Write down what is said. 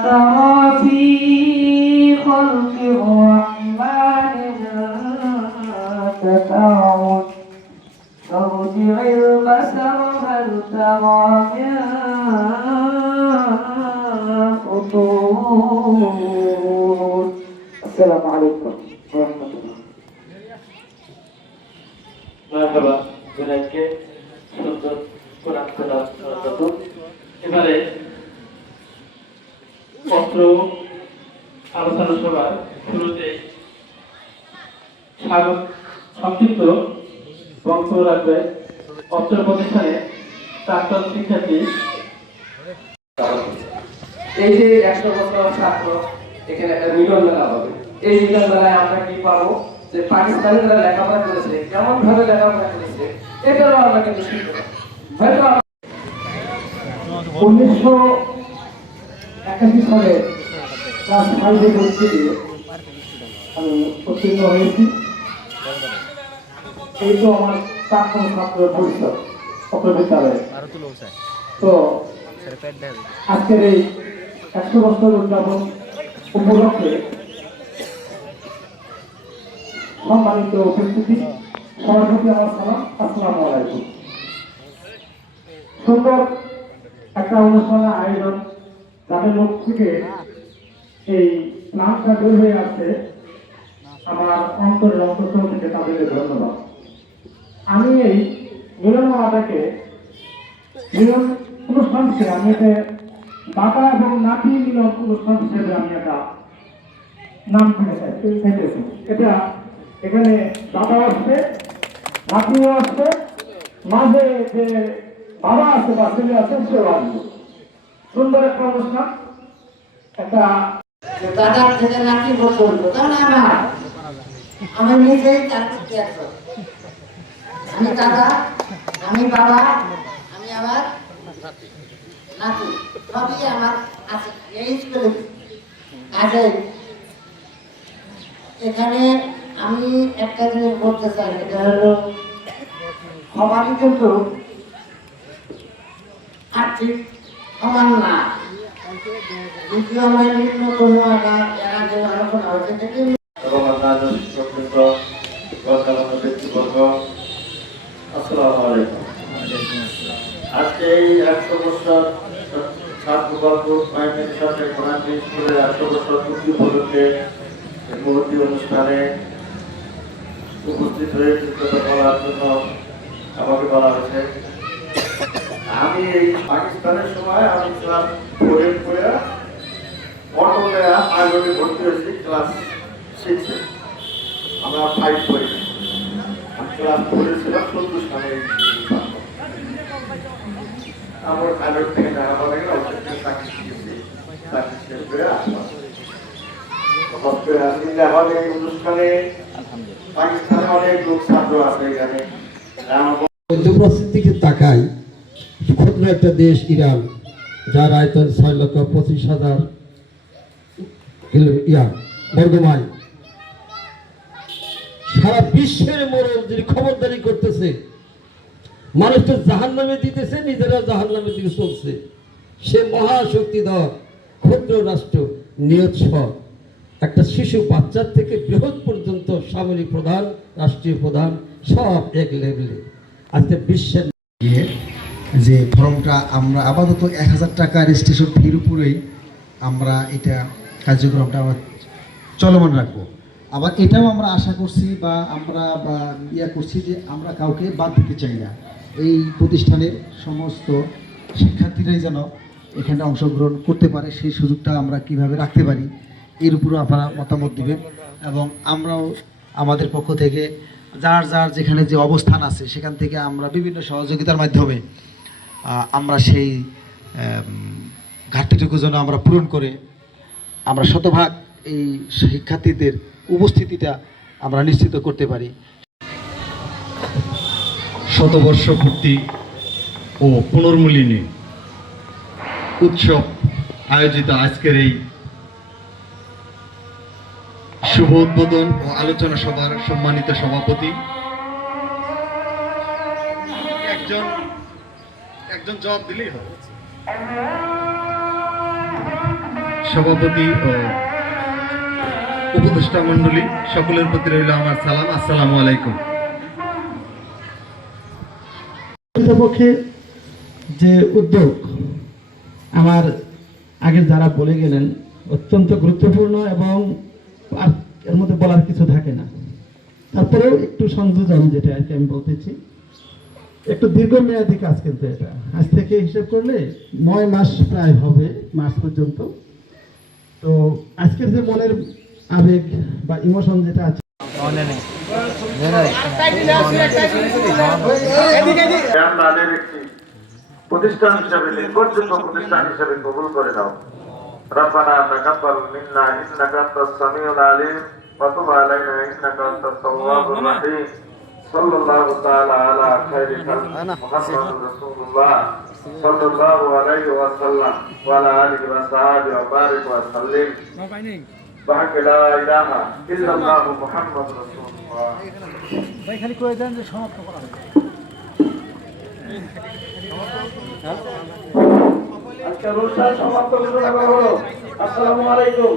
ترى في خلق الرحمن من تفاوت فارجع البصر هل ترى من فطور. السلام عليكم ورحمة الله. مرحبا জুনাইদকে সুন্দর কোরআন তেলাওয়াত করার জন্য। এবারে পত্র আলোচনা সভার শুরুতে স্বাগত সংক্ষিপ্ত বক্তব্য রাখবে পত্র প্রতিষ্ঠানে প্রাক্তন শিক্ষার্থী। এই যে 100 বছর ছাত্র এখানে একটা মিলন মেলা হবে, এই মিলন মেলায় আমরা কি পাবো যে পাকিস্তানের যারা লেখাপড়া করেছে কেমন ভাবে লেখাপড়া করেছে এটারও আমরা কিন্তু শিখবো। হয়তো 1981 সালে ক্লাস 5-এ ভর্তি দিয়ে আমি উত্তীর্ণ হয়েছি। এই তো আমার প্রাক্তন ছাত্র পরিষদ অত্র বিদ্যালয়ে। তো আজকের এই 100 বছর উদযাপন উপলক্ষে সম্মানিত উপস্থিতি, সবার প্রতি আমার সালাম, আসসালামু আলাইকুম। সুন্দর একটা অনুষ্ঠানের আয়োজন, তাদের লোক থেকে এই প্ল্যানটা বের হয়ে আসছে, আমার অন্তরের অন্তঃস্থল থেকে তাদেরকে ধন্যবাদ। আমি এই মিলনমেলাটাকে মিলন অনুষ্ঠান হিসেবে আমি এতে দাতা এবং নাতি মিলন অনুষ্ঠান হিসেবে আমি একটা নাম পেতেছি। এটা এখানে দাদা আসছে, নাতিও আসছে, মাঝে যে বাবা আছে বা ছেলে আছে সেও আসবে। সুন্দর একটা অনুষ্ঠান, একটা দাদার থেকে নাকি বলবো না, আমি নিজেই তার প্রতি একজন। আমি দাদা, আমি বাবা, আমি আমার নাতি, সবই আমার আছে এই স্কুলে। আগে এখানে আমি একটা জিনিস বলতে চাই, এটা হলো সবারই কিন্তু আর্থিক সমান না। দ্বিতীয় আমার নিম্ন কোনো আগে আলোচনা হয়েছে থেকে এবং আপনাদের শিক্ষকবৃন্দ, গণ্যমান্য ব্যক্তিবর্গ, আসসালামু আলাইকুম। আজকে এই 100 বছর ছাত্র গল্প প্রাইমারি সাথে কোরআন স্কুলের 100 বছর পূর্তি উপলক্ষে মহতী অনুষ্ঠানে উপস্থিত হয়ে কৃতজ্ঞতা বলার জন্য আমাকে বলা হয়েছে। আমি এই পাকিস্তানের সময় আমি ক্লাস 4-এ পড়ে অটোতে আগে ভর্তি হয়েছি ক্লাস 6-এ। আমরা 5 পড়ি, আমি ক্লাস 4-এ ছিলাম 70 সালে। আমার কাজের থেকে দেখা পাওয়া গেল চাকরি শিখেছি, চাকরি শেষ করে আসলাম। আমাদের এই অনুষ্ঠানে পাকিস্তানে অনেক লোক ছাত্র আছে এখানে। মধ্যপ্রাচ্যের দিকে তাকাই, ক্ষুদ্র একটা দেশ ইরান, যার আয়তন 6,25,000 বর্গমাইল। সারা বিশ্বের মোড়ল যিনি খবরদারি করতেছে, মানুষকে জাহান নামে দিতেছে, নিজেরা জাহান নামের দিকে চলছে, সে মহাশক্তিধর ক্ষুদ্র রাষ্ট্র নিয়ৎস একটা শিশু বাচ্চার থেকে বৃহৎ পর্যন্ত সামরিক প্রধান, রাষ্ট্রীয় প্রধান সব এক লেভেলে। আজকে বিশ্বের যে ফর্মটা আমরা আপাতত 1000 টাকা রেজিস্ট্রেশন ফির উপরেই আমরা এটা কার্যক্রমটা আমরা চলমান রাখবো। আবার এটাও আমরা আশা করছি বা আমরা করছি যে আমরা কাউকে বাদ দিতে চাই না। এই প্রতিষ্ঠানের সমস্ত শিক্ষার্থীরাই যেন এখানে অংশগ্রহণ করতে পারে, সেই সুযোগটা আমরা কিভাবে রাখতে পারি এর উপরও আপনারা মতামত দিবেন। এবং আমরাও আমাদের পক্ষ থেকে যার যার যেখানে যে অবস্থান আছে সেখান থেকে আমরা বিভিন্ন সহযোগিতার মাধ্যমে আমরা সেই ঘাটতিটুকু যেন আমরা পূরণ করে আমরা শতভাগ এই শিক্ষার্থীদের উপস্থিতিটা আমরা নিশ্চিত করতে পারি। শতবর্ষ পূর্তি ও পুনর্মিলনী উৎসব আয়োজিত আজকের এই শুভ উদ্বোধন ও আলোচনা সভার সম্মানিত সভাপতি, একজন জবাব দিলেই হবে। সভাপতি ও উপদেষ্টা মণ্ডলী সকলের প্রতি রইল আমার সালাম। আসসালামু আলাইকুম। পক্ষে যে উদ্যোগ আমার আগের যারা বলে গেলেন অত্যন্ত গুরুত্বপূর্ণ এবং আর এর মধ্যে বলার কিছু থাকে না। তারপরেও একটু সংযোজন যেটা আর কি আমি বলতেছি, একটু দীর্ঘমেয়াদী কাজ কিন্তু এটা আজ থেকে হিসেব করলে 9 মাস প্রায় হবে, মার্চ পর্যন্ত। তো আজকের যে মনের আবেগ বা ইমোশন যেটা আছে জ্ঞানদানের একটি প্রতিষ্ঠান হিসেবে নির্ভরযোগ্য প্রতিষ্ঠান হিসেবে কবুল করে নাও। ربنا تقبل منا انك انت السميع العليم وتب علينا انك انت التواب الرحيم صلى الله تعالى على خير خلق محمد رسول الله صلى الله عليه وسلم وعلى اله وصحبه وبارك وسلم بحق لا اله الا الله محمد رسول الله ভাই খালি কয়ে দেন যে সমাপ্ত করা হবে। আজকে অনুষ্ঠান সমাপ্ত ঘোষণা করা হলো। আসসালামু আলাইকুম।